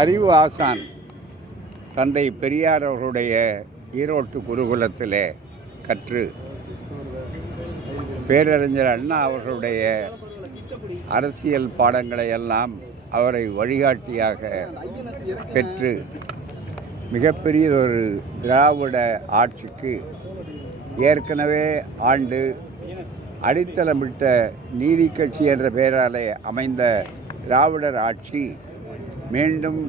அறிவு ஆசான் தந்தை பெரியார் அவர்களுடைய ஈரோட்டு குருகுலத்திலே கற்று பேரறிஞர் அண்ணா அவர்களுடைய அரசியல் பாடங்களை எல்லாம் அவரை வழிகாட்டியாக பெற்று மிகப்பெரியதொரு திராவிட ஆட்சிக்கு ஏற்கனவே ஆண்டு அடித்தளமிட்ட நீதி கட்சி என்ற பெயராலே அமைந்த திராவிடர் ஆட்சி மீண்டும்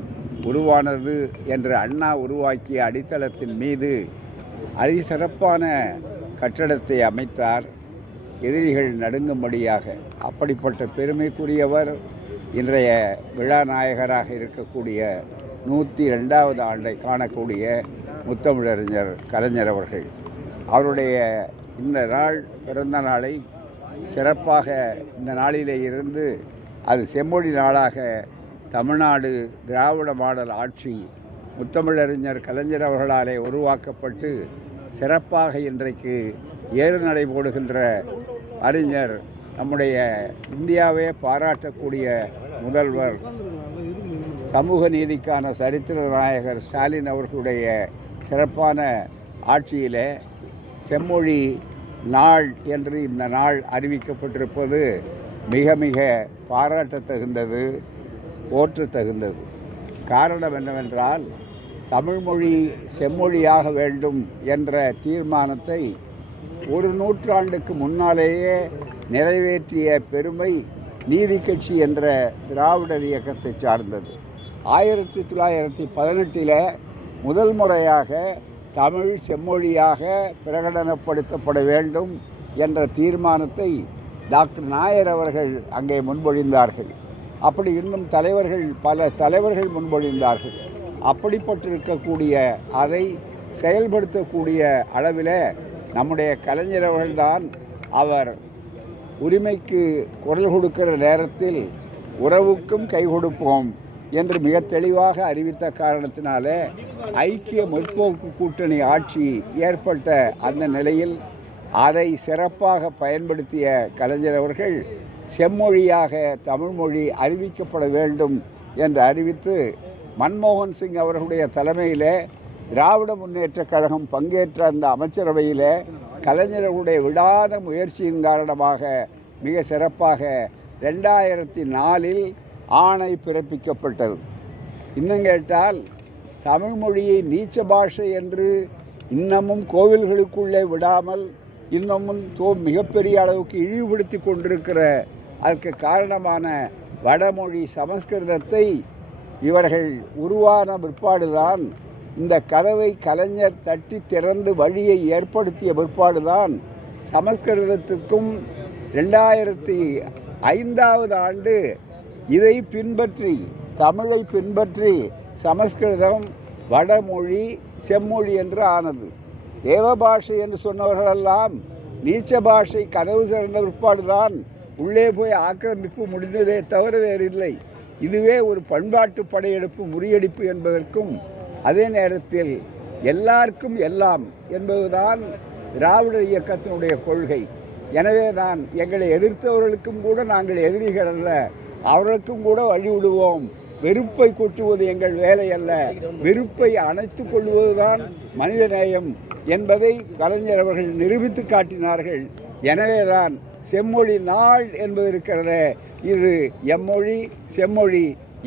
உருவானது என்று அண்ணா உருவாக்கிய அடித்தளத்தின் மீது அதிசிறப்பான கட்டடத்தை அமைத்தார், எதிரிகள் நடுங்கும்படியாக. அப்படிப்பட்ட பெருமைக்குரியவர் இன்றைய விழாநாயகராக இருக்கக்கூடிய 102வது ஆண்டை காணக்கூடிய முத்தமிழறிஞர் கலைஞர் அவர்கள். அவருடைய இந்த நாள் பிறந்த நாளை சிறப்பாக இந்த நாளிலே இருந்து அது செம்மொழி நாளாக தமிழ்நாடு திராவிட மாடல் ஆட்சி முத்தமிழறிஞர் கலைஞர் அவர்களாலே உருவாக்கப்பட்டு சிறப்பாக இன்றைக்கு ஏறுநடை போடுகின்ற அறிஞர், நம்முடைய இந்தியாவே பாராட்டக்கூடிய முதல்வர், சமூக நீதிக்கான சரித்திர நாயகர் ஸ்டாலின் அவர்களுடைய சிறப்பான ஆட்சியிலே செம்மொழி நாள் என்று இந்த நாள் அறிவிக்கப்பட்டிருப்பது மிக மிக பாராட்டத்தகுந்தது, போற்றத்தகுந்தது. காரணம் என்னவென்றால், தமிழ்மொழி செம்மொழியாக வேண்டும் என்ற தீர்மானத்தை ஒரு நூற்றாண்டுக்கு முன்னாலேயே நிறைவேற்றிய பெருமை நீதி கட்சி என்ற திராவிடர் இயக்கத்தை சார்ந்தது. 1918 முதல் முறையாக தமிழ் செம்மொழியாக பிரகடனப்படுத்தப்பட வேண்டும் என்ற தீர்மானத்தை டாக்டர் நாயர் அவர்கள் அங்கே முன்மொழிந்தார்கள். அப்படி இன்னும் பல தலைவர்கள் முன்மொழிந்தார்கள். அப்படிப்பட்டிருக்கக்கூடிய அதை செயல்படுத்தக்கூடிய அளவில் நம்முடைய கலைஞர் அவர்கள்தான், அவர் உரிமைக்கு குரல் கொடுக்கிற நேரத்தில் உறவுக்கும் கை கொடுப்போம் என்று மிக தெளிவாக அறிவித்த காரணத்தினாலே ஐக்கிய முற்போக்கு கூட்டணி ஆட்சி ஏற்பட்ட அந்த நிலையில் அதை சிறப்பாக பயன்படுத்திய கலைஞர் அவர்கள் செம்மொழியாக தமிழ்மொழி அறிவிக்கப்பட வேண்டும் என்று அறிவித்து, மன்மோகன் சிங் அவர்களுடைய தலைமையிலே திராவிட முன்னேற்றக் கழகம் பங்கேற்ற அந்த அமைச்சரவையில் கலைஞர்களுடைய விடாத முயற்சியின் காரணமாக மிக சிறப்பாக 2004 ஆணை பிறப்பிக்கப்பட்டது. இன்னும் கேட்டால், தமிழ்மொழியை நீச்ச பாஷை என்று இன்னமும் கோவில்களுக்குள்ளே விடாமல் இன்னமும் மிகப்பெரிய அளவுக்கு இழிவுபடுத்தி கொண்டிருக்கிற அதற்கு காரணமான வடமொழி சமஸ்கிருதத்தை இவர்கள் உருவான பிற்பாடுதான், இந்த கதவை கலைஞர் தட்டி திறந்து வழியை ஏற்படுத்திய பிற்பாடுதான் சமஸ்கிருதத்துக்கும் 2005வது ஆண்டு இதை பின்பற்றி, தமிழை பின்பற்றி சமஸ்கிருதம் வடமொழி செம்மொழி என்று ஆனது. தேவபாஷை என்று சொன்னவர்களெல்லாம் நீச்ச பாஷை கதவு திறந்த பிற்பாடுதான் உள்ளே போய் ஆக்கிரமிப்பு முடிந்ததே தவிர வேறில்லை. இதுவே ஒரு பண்பாட்டு படையெடுப்பு, முறியடிப்பு என்பதற்கும், அதே நேரத்தில் எல்லாருக்கும் எல்லாம் என்பதுதான் திராவிட இயக்கத்தினுடைய கொள்கை. எனவே தான் எங்களை எதிர்த்தவர்களுக்கும் கூட நாங்கள் எதிரிகள் அல்ல, அவர்களுக்கும் கூட வழிவிடுவோம். வெறுப்பை கொட்டுவது எங்கள் வேலை அல்ல, வெறுப்பை அணைத்து கொள்வதுதான் மனிதநேயம் என்பதை கலைஞர் அவர்கள் நிரூபித்து காட்டினார்கள். எனவேதான் செம்மொழி நாள் என்பது இருக்கிறதே, இது எம்மொழி செம்மொழி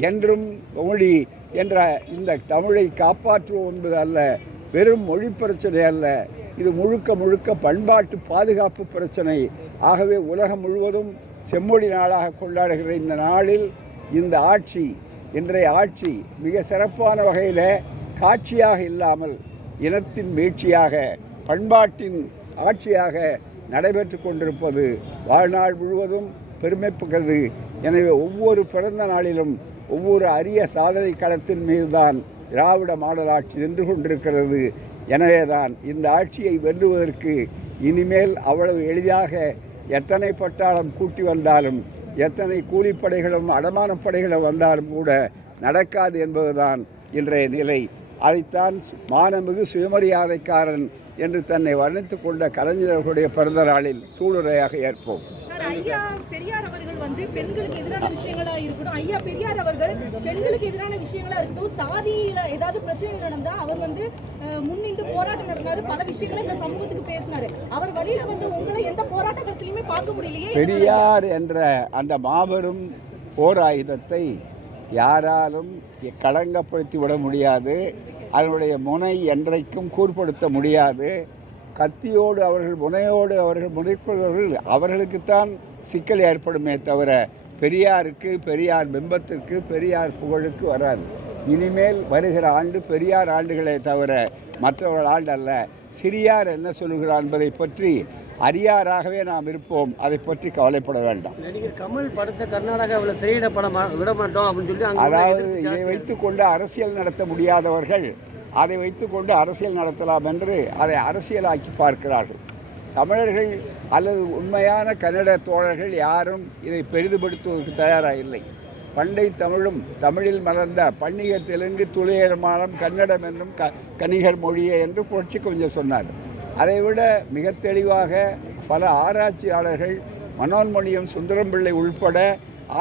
என்றும் மொழி என்ற இந்த தமிழை காப்பாற்றுவோம் என்பது அல்ல, வெறும் மொழி பிரச்சனை அல்ல, இது முழுக்க முழுக்க பண்பாட்டு பாதுகாப்பு பிரச்சனை. ஆகவே உலகம் முழுவதும் செம்மொழி நாளாக கொண்டாடுகிற இந்த நாளில் இந்த ஆட்சி, இன்றைய ஆட்சி மிக சிறப்பான வகையில் காட்சியாக இல்லாமல் இனத்தின் மீட்சியாக, பண்பாட்டின் ஆட்சியாக நடைபெற்று கொண்டிருப்பது வாழ்நாள் முழுவதும் பெருமைப்புகிறது. எனவே ஒவ்வொரு பிறந்த நாளிலும் ஒவ்வொரு அரிய சாதனை களத்தின் மீதுதான் திராவிட மாடல் ஆட்சி நின்று கொண்டிருக்கிறது. எனவேதான் இந்த ஆட்சியை வெல்லுவதற்கு இனிமேல் அவ்வளவு எளிதாக எத்தனை பட்டாளம் கூட்டி வந்தாலும், எத்தனை கூலிப்படைகளும் அடமானப் படைகளும் வந்தாலும் கூட நடக்காது என்பதுதான் இன்றைய நிலை. அதைத்தான் மானமிகு சுயமரியாதைக்காரன் என்று தன்னை வர்ணித்துக் கொண்ட கலைஞர்களுடைய பிறந்த நாளில் சூளுரையாக ஏற்போம். பெரியார் அவர்கள் வந்து பெண்களுக்கு எதிரான விஷயங்களா இருக்கட்டும், ஐயா பெரியார் அவர்கள் பெண்களுக்கு எதிரான விஷயங்களா இருக்கட்டும், சாதியில ஏதாவது பிரச்சனை நடந்தா அவர் வந்து முன்னின்று போராட்டம் நடத்தினாரு, பல விஷயங்களை இந்த சமூகத்துக்கு பேசினாரு. அவர் வழியில வந்து உங்களை எந்த போராட்டத்திலையுமே பார்க்க முடியலையே. பெரியார் என்ற அந்த மாபெரும் போர் ஆயுதத்தை யாராலும் களங்கப்படுத்தி விட முடியாது. அதனுடைய முனை என்றைக்கும் கூர்ப்படுத்த முடியாது. கத்தியோடு அவர்கள் முனையோடு அவர்கள் முனைப்பவர்கள் அவர்களுக்குத்தான் சிக்கல் ஏற்படுமே தவிர பெரியாருக்கு, பெரியார் பிம்பத்திற்கு, பெரியார் புகழுக்கு வராது. இனிமேல் வருகிற ஆண்டு பெரியார் ஆண்டுகளே தவிர மற்றவர்கள் ஆண்டு அல்ல. சிறியார் என்ன சொல்லுகிறார் என்பதை பற்றி அரியாராகவே நாம் இருப்போம். அதை பற்றி கவலைப்பட வேண்டாம். நடிகர் கமல் படத்தை கர்நாடகாவில் திரையிடப்பட விட மாட்டோம் அப்படின்னு சொல்லி, அதாவது இதை வைத்துக்கொண்டு அரசியல் நடத்த முடியாதவர்கள் அதை வைத்துக்கொண்டு அரசியல் நடத்தலாம் என்று அதை அரசியலாக்கி பார்க்கிறார்கள். தமிழர்கள் அல்லது உண்மையான கன்னட தோழர்கள் யாரும் இதை பெரிதுபடுத்துவதற்கு தயாராக இல்லை. பண்டை தமிழும் தமிழில் மலர்ந்த பன்னிகர் தெலுங்கு துளியமானம் கன்னடம் என்னும் கனிகர் மொழியே என்று புரட்சி கொஞ்சம் சொன்னார். அதைவிட மிக தெளிவாக பல ஆராய்ச்சியாளர்கள் மனோன்மணியம் சுந்தரம் பிள்ளை உள்பட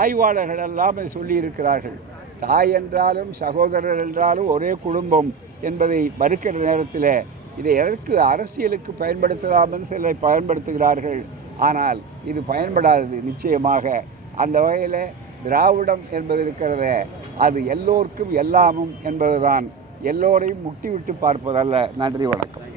ஆய்வாளர்கள் எல்லாம் இதை சொல்லியிருக்கிறார்கள். தாய் என்றாலும் சகோதரர் என்றாலும் ஒரே குடும்பம் என்பதை மறுக்கிற நேரத்தில் இதை எதற்கு அரசியலுக்கு பயன்படுத்தலாம் என்று சிலர் பயன்படுத்துகிறார்கள். ஆனால் இது பயன்படாதது நிச்சயமாக. அந்த வகையில் திராவிடம் என்பது இருக்கிறத அது எல்லோருக்கும் எல்லாமும் என்பதுதான். எல்லோரையும் முட்டிவிட்டு பார்ப்பதல்ல. நன்றி, வணக்கம்.